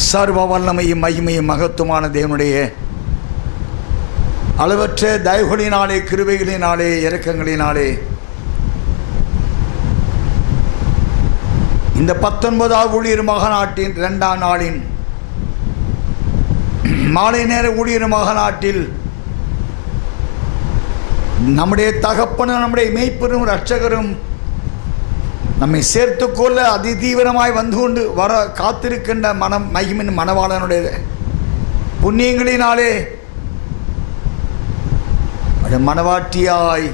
சர்வ வல்லமையும் மகிமையும் மகத்துவமான தேவனுடைய அளவற்ற தயவுகளினாலே கிருபைகளினாலே இறக்கங்களினாலே இந்த பத்தொன்பதாவது ஊழியர் மகநாட்டின் இரண்டாம் நாளின் மாலை நேர ஊழியர் மகநாட்டில் நம்முடைய தகப்பனும் நம்முடைய மெய்ப்பெரும் ரட்சகரும் நம்மை சேர்த்துக்கொள்ள அதிதீவிரமாய் வந்து கொண்டு வர காத்திருக்கின்ற மனம் மகிமின் மனவாளனுடைய புண்ணியங்களினாலே ஒரு மனவாட்டியாய்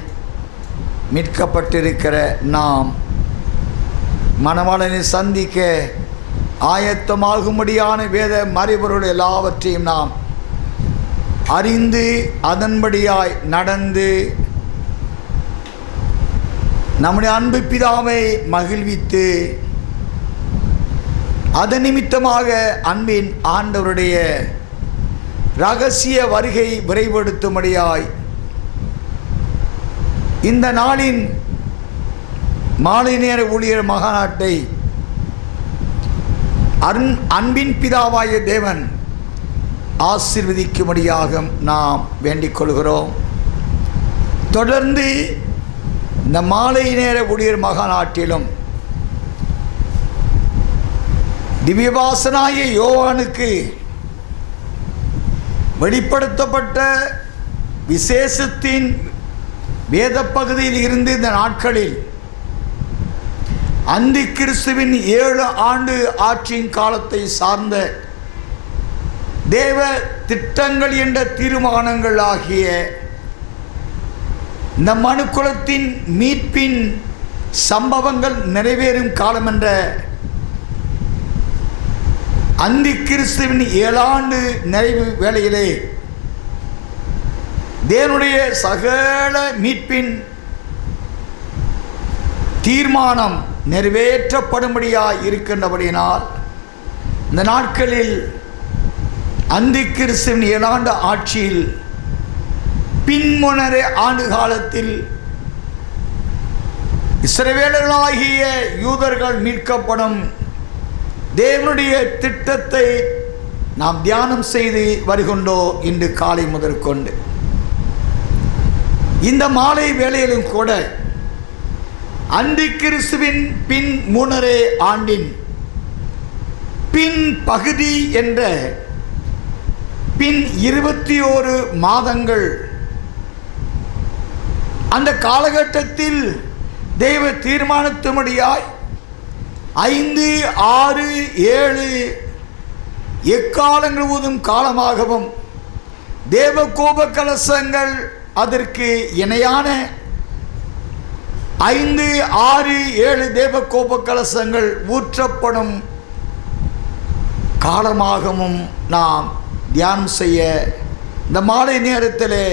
மீட்கப்பட்டிருக்கிற நாம் மணவாளனை சந்திக்க ஆயத்தமாகும்படியான வேத மறைபொருள் எல்லாவற்றையும் நாம் அறிந்து அதன்படியாய் நடந்து நம்முடைய அன்பு பிதாவை மகிழ்வித்து அதன் நிமித்தமாக அன்பின் ஆண்டவருடைய ரகசிய வருகை விரைவுபடுத்தும்படியாய் இந்த நாளின் மாலை நேர ஊழியர் மகாநாட்டை அன் அன்பின் பிதாவாய தேவன் ஆசிர்வதிக்கும்படியாக நாம் வேண்டிக் கொள்கிறோம். தொடர்ந்து இந்த மாலை நேர குடியர் மகாநாட்டிலும் திவ்யவாசனாய யோவானுக்கு வெளிப்படுத்தப்பட்ட விசேஷத்தின் வேத பகுதியில் இருந்து இந்த நாட்களில் அந்தி கிறிஸ்துவின் ஏழு ஆண்டு ஆட்சியின் காலத்தை சார்ந்த தேவ திட்டங்கள் என்ற தீர்மானங்கள் ஆகிய இந்த மனுக்குலத்தின் மீட்பின் சம்பவங்கள் நிறைவேறும் காலம் என்ற அந்தி கிறிஸ்துவின் ஏழாண்டு நிறைவு வேளையிலே தேவனுடைய சகல மீட்பின் தீர்மானம் நிறைவேற்றப்படும்படியாக இருக்கின்றபடியினால் இந்த நாட்களில் அந்தி கிறிஸ்துவின் ஏழாண்டு ஆட்சியில் பின்முனரே ஆண்டு காலத்தில் இஸ்ரவேலர்களாகிய யூதர்கள் மீட்கப்படும் தேவனுடைய திட்டத்தை நாம் தியானம் செய்து வருகின்றோ இன்று காலை முதற்கொண்டு இந்த மாலை வேளையிலும் கூட அந்தி கிறிஸ்துவின் பின் மூணரே ஆண்டின் பின் பகுதி என்ற பின் இருபத்தி ஓரு மாதங்கள் அந்த காலகட்டத்தில் தெய்வ தீர்மானத்தும்படியாய் ஐந்து ஆறு ஏழு எக்காலங்கள் ஊதும் காலமாகவும் தேவ கோப கலசங்கள் அதற்கு இணையான ஐந்து ஆறு ஏழு தேவ கோப கலசங்கள் ஊற்றப்படும் காலமாகவும் நாம் தியானம் செய்ய இந்த மாலை நேரத்திலே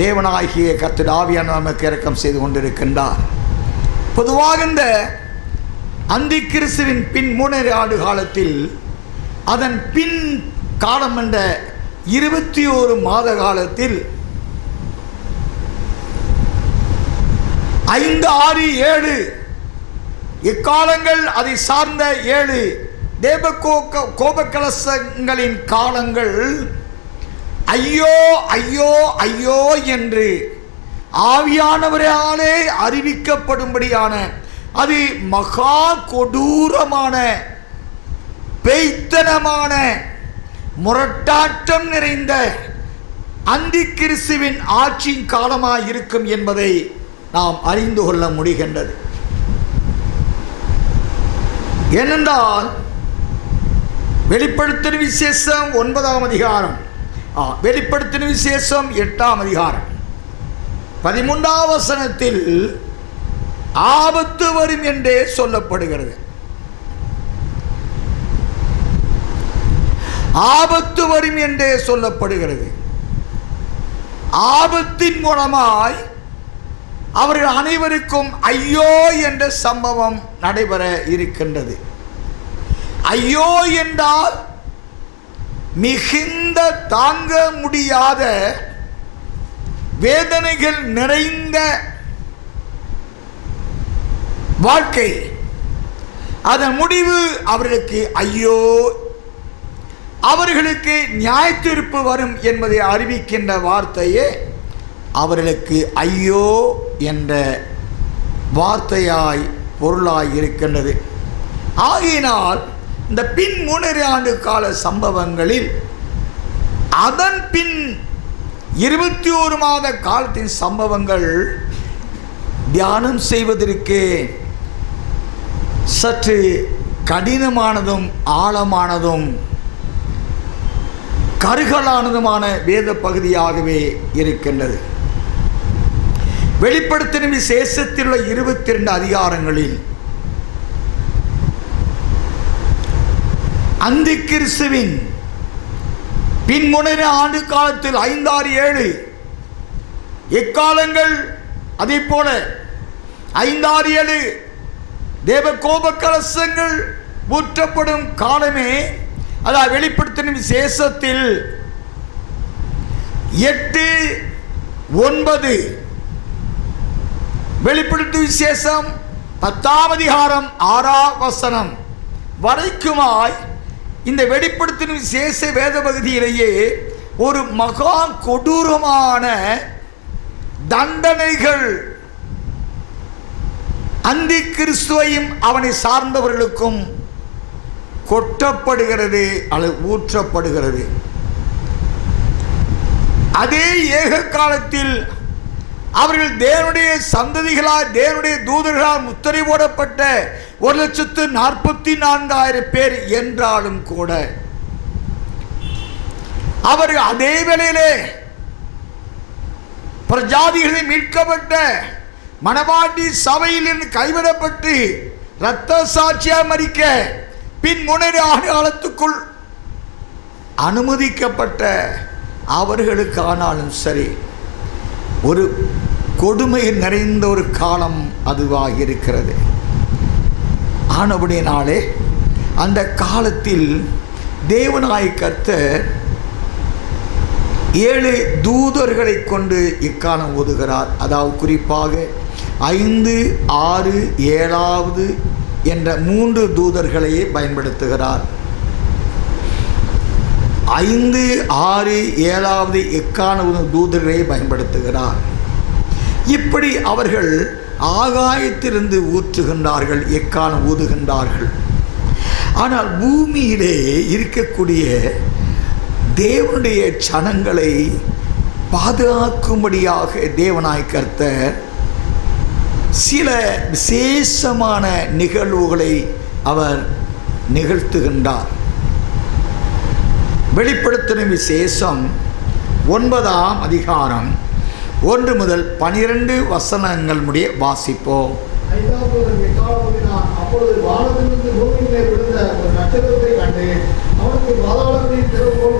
தேவனாகிய கத்திர ஆவியான நமக்கு இறக்கம் செய்து கொண்டிருக்கின்றார். பொதுவாக இந்த அந்தி கிறிஸ்துவின் பின் மூணரை ஆண்டு காலத்தில் அதன் பின் காலம் என்ற இருபத்தி ஓரு மாத காலத்தில் ஐந்து ஆறு ஏழு இக்காலங்கள் அதை சார்ந்த ஏழு தேவ கோப கோபக்கலசங்களின் காலங்கள் ஐயோ ஐயோ ஐயோ என்று ஆவியானவராலே அறிவிக்கப்படும்படியான அது மகா கொடூரமான பெய்த்தனமான முரட்டாட்டம் நிறைந்த அந்தி கிறிஸ்துவின் ஆட்சியின் காலமாக இருக்கும் என்பதை நாம் அறிந்து கொள்ள முடிகின்றது. ஏனென்றால் வெளிப்படுத்தின விசேஷம் ஒன்பதாம் அதிகாரம். வெளிப்படுத்தின விசேஷம் எட்டாம் அதிகாரம். பதிமூன்றாம் வசனத்தில் ஆபத்து வரும் என்றே சொல்லப்படுகிறது. ஆபத்து வரும் என்றே சொல்லப்படுகிறது. ஆபத்தின் மூலமாய் அவர்கள் அனைவருக்கும் ஐயோ என்ற சம்பவம் நடைபெற இருக்கின்றது. ஐயோ என்றால் மிகுந்த தாங்க முடியாத வேதனைகள் நிறைந்த வாழ்க்கை. அதன் முடிவு அவர்களுக்கு ஐயோ அவர்களுக்கு நியாயத்தீர்ப்பு வரும் என்பதை அறிவிக்கின்ற வார்த்தையே அவர்களுக்கு ஐயோ என்ற வார்த்தையாய் பொருளாய் இருக்கின்றது. ஆகையினால் இந்த பின் மூணரை ஆண்டு கால சம்பவங்களில் அதன் பின் இருபத்தி ஒரு மாத காலத்தின் சம்பவங்கள் தியானம் செய்வதற்கு சற்று கடினமானதும் ஆழமானதும் கருகலானதுமான வேத பகுதியாகவே இருக்கின்றது. வெளிப்படுத்தின விசேஷத்தில் உள்ள இருபத்தி ரெண்டு அதிகாரங்களில் அந்த கிறிஸ்துவின் பின்முனைன ஆண்டு காலத்தில் ஐந்தாறு ஏழு எக்காலங்கள் அதே போல ஐந்தாறு ஏழு தேவ கோப கலசங்கள் ஊற்றப்படும் காலமே அதாவது வெளிப்படுத்தின விசேஷத்தில் எட்டு ஒன்பது. வெளிப்படுத்து விசேஷம் பத்தாம் அதிகாரம் ஆறாம் வசனம். வரைக்குமாய் இந்த வெளிப்படுத்தின விசேஷ வேத பகுதியிலேயே ஒரு மகா கொடூரமான தண்டனைகள் அந்தி கிறிஸ்துவையும் அவனை சார்ந்தவர்களுக்கும் கொட்டப்படுகிறது அல்லது ஊற்றப்படுகிறது. அதே ஏக காலத்தில் அவர்கள் தேவனுடைய சந்ததிகளால் தேவனுடைய தூதர்களால் முத்திரை போடப்பட்ட ஒரு லட்சத்து நாற்பத்தி நான்காயிரம் பேர் என்றாலும் கூட அவர்கள் அதே வேளையிலே பிரஜாதிகளை மீட்கப்பட்ட மணவாட்டி சபையிலிருந்து கைவிடப்பட்டு இரத்த சாட்சியா மறிக்க பின் முன்னேற ஆடுகாலத்துக்குள் அனுமதிக்கப்பட்ட அவர்களுக்கானாலும் சரி ஒரு கொடுமை நிறைந்த ஒரு காலம் அதுவாக இருக்கிறது. ஆனபடினாலே அந்த காலத்தில் தேவனாய் கர்த்தர் ஏழு தூதர்களை கொண்டு இக்காலம் ஓதுகிறார். அதாவது குறிப்பாக ஐந்து ஆறு ஏழாவது என்ற மூன்று தூதர்களையே பயன்படுத்துகிறார். ஐந்து ஆறு ஏழாவது எக்கான தூதர்களை பயன்படுத்துகிறார். இப்படி அவர்கள் ஆகாயத்திலிருந்து ஊற்றுகின்றார்கள் எக்காலம் ஊதுகின்றார்கள். ஆனால் பூமியிலே இருக்கக்கூடிய தேவனுடைய சனங்களை பாதுகாக்கும்படியாக தேவனாய் கர்த்த சில விசேஷமான நிகழ்வுகளை அவர் நிகழ்த்துகின்றார். வெளிப்படுத்தின விசேஷம் ஒன்பதாம் அதிகாரம் ஒன்று முதல் பனிரெண்டு வசனங்கள் முடிய வாசிப்போம் அப்பொழுது வானத்திலிருந்து பூமியின் மேல் விழுந்த ஒரு நட்சத்திரத்தை கண்டு அவனுக்கு பாதாளக்குழியின் திறவுகோல்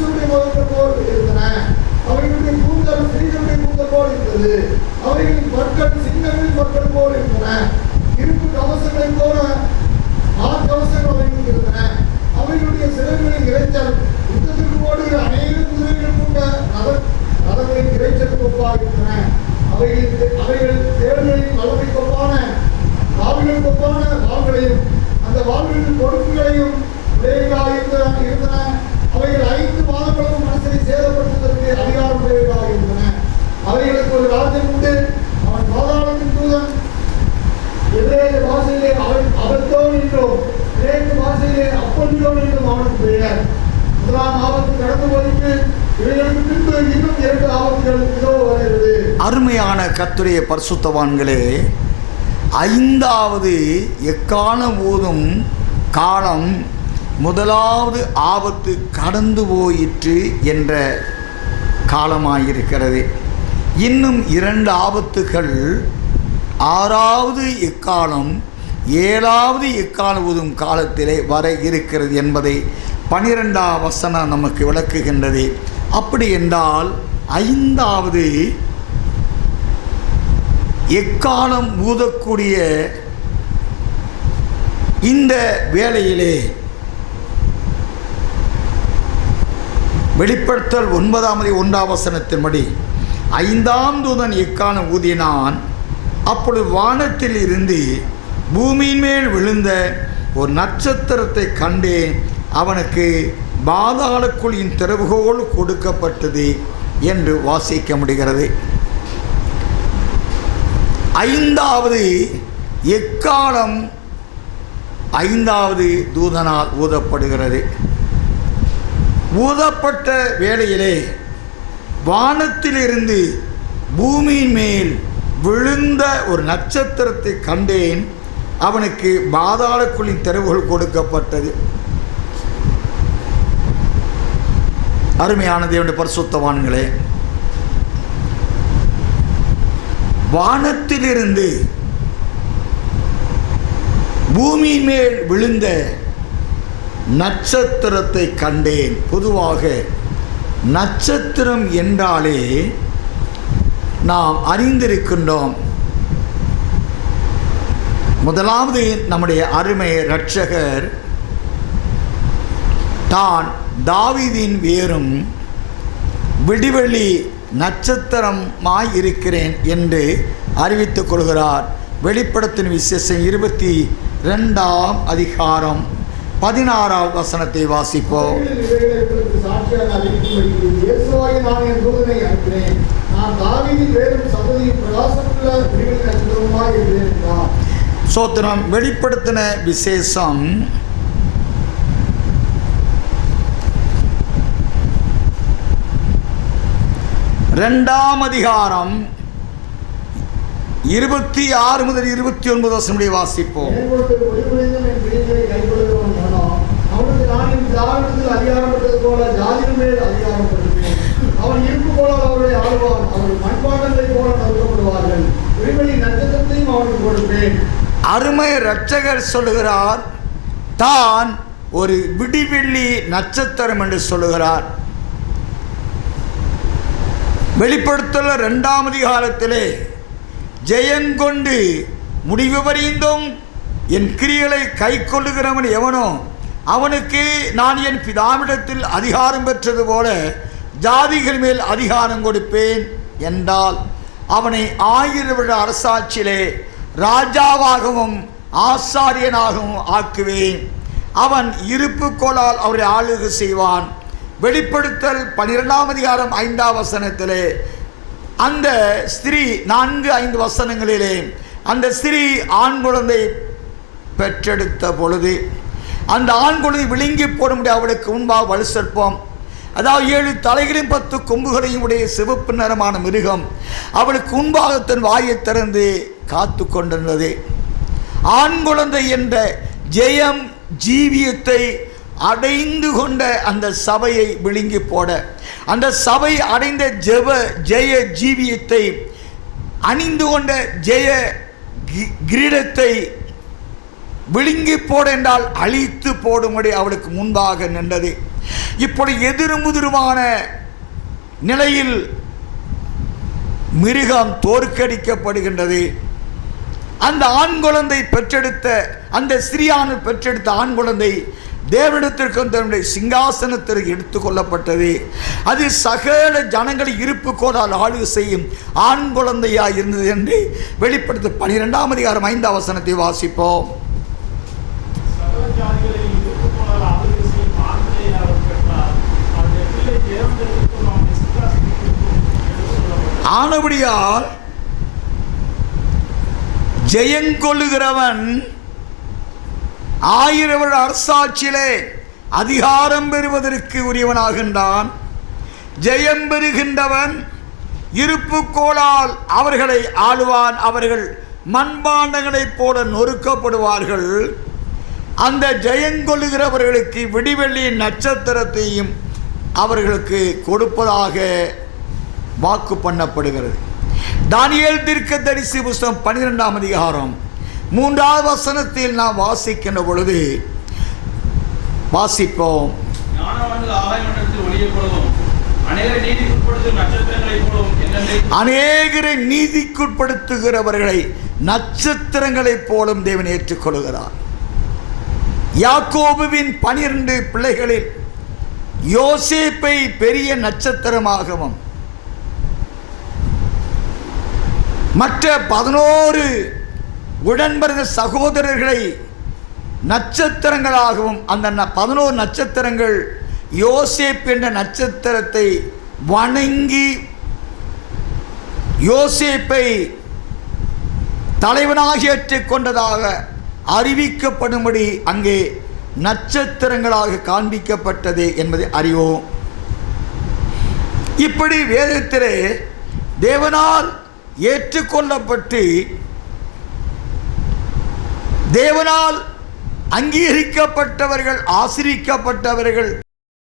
முதுகுகள் மனுஷனுடைய முகங்கள் போல் இருந்தன. அவைகளுடைய கூந்தல் ஸ்திரீகளுடைய கூந்தல் போல் இருந்தது. அவைகளின் பற்கள் சிங்கங்களின் பற்கள் போல் இருந்தன. இருப்பு கவசங்களை போல ஆட்கவசங்கள் அவைகளுக்கு இருந்தன. அவைகளுடைய சிறகுகளின் இறைச்சல் யுத்தத்திற்கு ஓடுகிற அநேக குதிரைகள் கொண்ட ரத- ரதங்களின் இறைச்சலுக்கு ஒப்பாக இருந்தன. அவைகளின் அவைகள் தேர்தலின் வல்லமை கொப்பான வாள்கள் கொப்பான வாள்களையும் அந்த வாள்களின் கொடுக்குகளையும் உடையவர்களாக இருந்தன இருந்தன அவைகள் ஐந்து மாதங்களும் மனசனை சேதப்படுத்துவதற்கு அதிகாரம் உடையவர்களாக இருந்தன அவைகளுக்கு ஒரு ராஜ்யம் உண்டு அவன் பாதாளத்தின் தூதன் எதிரேய பாஷையிலே அவன் அவன் அப்பொல்லியோன் என்றும் அவனுக்கு பெயர் முதலாம் ஆபத்து கடந்து போயிட்டு இவைகளுக்கு பின்பு இன்னும் இரண்டு ஆபத்துகள் இதோ வருகிறது அருமையான பரிசுத்தவான்களே ஐந்தாவது எக்கான போதும் காலம் முதலாவது ஆபத்து கடந்து போயிற்று என்ற காலமாயிருக்கிறது. இன்னும் இரண்டு ஆபத்துகள் ஆறாவது எக்காலம் ஏழாவது எக்காலம் காலத்திலே வர இருக்கிறது என்பதை பனிரெண்டாம் வசனம் நமக்கு விளக்குகின்றது. அப்படி என்றால் ஐந்தாவது எக்காலம் ஊதக்கூடிய இந்த வேளையிலே வெளிப்படுத்தல் ஒன்பதாம் அதி ஒன்றாம் வசனத்தின்படி ஐந்தாம் தூதன் எக்காலம் ஊதினான்? அப்பொழுது வானத்தில் இருந்து பூமியின் மேல் விழுந்த ஒரு நட்சத்திரத்தை கண்டேன். அவனுக்கு பாதாளக்குழியின் திறவுகோல் கொடுக்கப்பட்டது என்று வாசிக்க முடிகிறது. ஐந்தாவது எக்காலம் ஐந்தாவது தூதனால் ஊதப்படுகிறது. ஊதப்பட்ட வேளையிலே வானத்திலிருந்து பூமியின் மேல் விழுந்த ஒரு நட்சத்திரத்தை கண்டேன். அவனுக்கு பாதாளக்குழின் தெருவுகள் கொடுக்கப்பட்டது. அருமையான தேவனுடைய பரிசுத்தவான்களே வானத்திலிருந்து பூமி மேல் விழுந்த நட்சத்திரத்தை கண்டேன். பொதுவாக நட்சத்திரம் என்றாலே நாம் அறிந்திருக்கின்றோம். முதலாவது நம்முடைய அருமை இரட்சகர் தான் தாவிதின் வேரும் விடிவெளி நட்சத்திரமாய் இருக்கிறேன் என்று அறிவித்துக் கொள்கிறார். வெளிப்படத்தின் விசேஷம் இருபத்தி ரெண்டாம் அதிகாரம் பதினாறாம் வசனத்தை வாசிப்போம். சோத்திரம் வெளிப்படுத்தின விசேஷம் சாட்சியாக அறிவிக்கும்படி இயேசுவாகிய நான் என் தூதனை அனுப்பினேன் நான் தாவீதின் வேறும் சந்ததியின் பிரகாசமுள்ள விடிவெளி நட்சத்திரமாய் இருக்கிறேன் என்றார் சோத்திரம் வெளிப்படுத்தின விசேஷம் ரெண்டாம் அதிகாரம் இருபத்தி ஆறு முதல் இருபத்தி ஒன்பது வருஷமுடைய வாசிப்போம். அவன் இருப்பு மண்பாண்டங்களை போல நறுக்கப்படுவார்கள் நட்சத்திரத்தையும் அவனுக்கு கொடுப்பேன். அருமை இரட்சகர் சொல்லுகிறார் தான் ஒரு விடிவெள்ளி நட்சத்திரம் என்று சொல்லுகிறார். வெளிப்படுத்தல ரெண்டாம் அதிகாரத்திலே ஜெயங்கொண்டு முடிவு வரைந்தும் என் கிரிகளை கை கொள்ளுகிறவன் எவனோ அவனுக்கு நான் என் பிதாவிடத்தில் அதிகாரம் பெற்றது போல ஜாதிகள் மேல் அதிகாரம் கொடுப்பேன் என்றால் அவனை ஆயிரம் வருட அரசாட்சியிலே ராஜாவாகவும் ஆசாரியனாகவும் ஆக்குவேன். அவன் இருப்பு கோளால் அவரை ஆளுகை செய்வான். வெளிப்படுத்தல் பனிரெண்டாம் அதிகாரம் ஐந்தாம் வசனத்திலே அந்த ஸ்திரீ நான்கு ஐந்து வசனங்களிலே அந்த ஸ்திரீ ஆண் குழந்தை பெற்றெடுத்த பொழுது அந்த ஆண் குழந்தை விழுங்கி போடும்படி அவளுக்கு முன்பாக வலு சற்பம் அதாவது ஏழு தலைகளையும் பத்து கொம்புகளையும் உடைய சிவப்பு நிறமான மிருகம் அவளுக்கு முன்பாக தன் வாயை திறந்து காத்து கொண்டிருந்தது. ஆண் குழந்தை என்ற ஜெயம் ஜீவியத்தை அடைந்து கொண்ட அந்த சபையை விழுங்கி போட. அந்த சபை அடைந்த ஜெப ஜெய ஜீவியத்தை அணிந்து கொண்ட ஜெய கி- கிரீடத்தை விழுங்கி போட என்றால் அழித்து போடும்படி அவளுக்கு முன்பாக நின்றது. இப்படி எதிர்முதிருமான நிலையில் மிருகம் தோற்கடிக்கப்படுகின்றது. அந்த ஆண் குழந்தை பெற்றெடுத்த அந்த சிறியானு பெற்றெடுத்த ஆண் குழந்தை தேவனிடத்திற்கும் தன்னுடைய சிங்காசனத்திற்கு எடுத்துக்கொள்ளப்பட்டது அது சகல ஜனங்களை இருப்பு கோடால் ஆளுகை செய்யும் ஆண் குழந்தையாக இருந்தது என்று வெளிப்படுத்த பனிரெண்டாம் அதிகாரம் ஐந்தாம் வசனத்தை வாசிப்போம். ஆனபடியால் ஜெயங்கொள்ளுகிறவன் ஆயிரம் வருட அரசாட்சியிலே அதிகாரம் பெறுவதற்கு உரியவனாகின்றான். ஜெயம் பெறுகின்றவன் இருப்பு கோளால் அவர்களை ஆளுவான். அவர்கள் மண்பாண்டங்களைப் போல நொறுக்கப்படுவார்கள். அந்த ஜெயங்கொள்ளுகிறவர்களுக்கு விடிவெள்ளி நட்சத்திரத்தையும் அவர்களுக்கு கொடுப்பதாக வாக்கு பண்ணப்படுகிறது. தானியல் தீர்க்க தரிசி புஸ்தம் பன்னிரெண்டாம் அதிகாரம். மூன்றாவது வசனத்தில் நாம் வாசிக்கின்ற பொழுது வாசிப்போம். அநேகரை நீதிக்குட்படுத்துகிறவர்களை நட்சத்திரங்களைப் போலும் தேவன் ஏற்றுக்கொள்கிறார். யாக்கோபுவின் பனிரெண்டு பிள்ளைகளில் யோசேப்பை பெரிய நட்சத்திரமாகவும் மற்ற பதினோரு உடன்பிறந்த சகோதரர்களை நட்சத்திரங்களாகவும் அந்த ந- பதினோரு நட்சத்திரங்கள் யோசேப் என்ற நட்சத்திரத்தை வணங்கி யோசேப்பை தலைவனாக ஏற்றுக்கொண்டதாக அறிவிக்கப்படும்படி அங்கே நட்சத்திரங்களாக காண்பிக்கப்பட்டது என்பதை அறிவோம். இப்படி வேதத்திலே தேவனால் ஏற்றுக்கொள்ளப்பட்டு தேவனால் அங்கீகரிக்கப்பட்டவர்கள் ஆசிரிக்கப்பட்டவர்கள்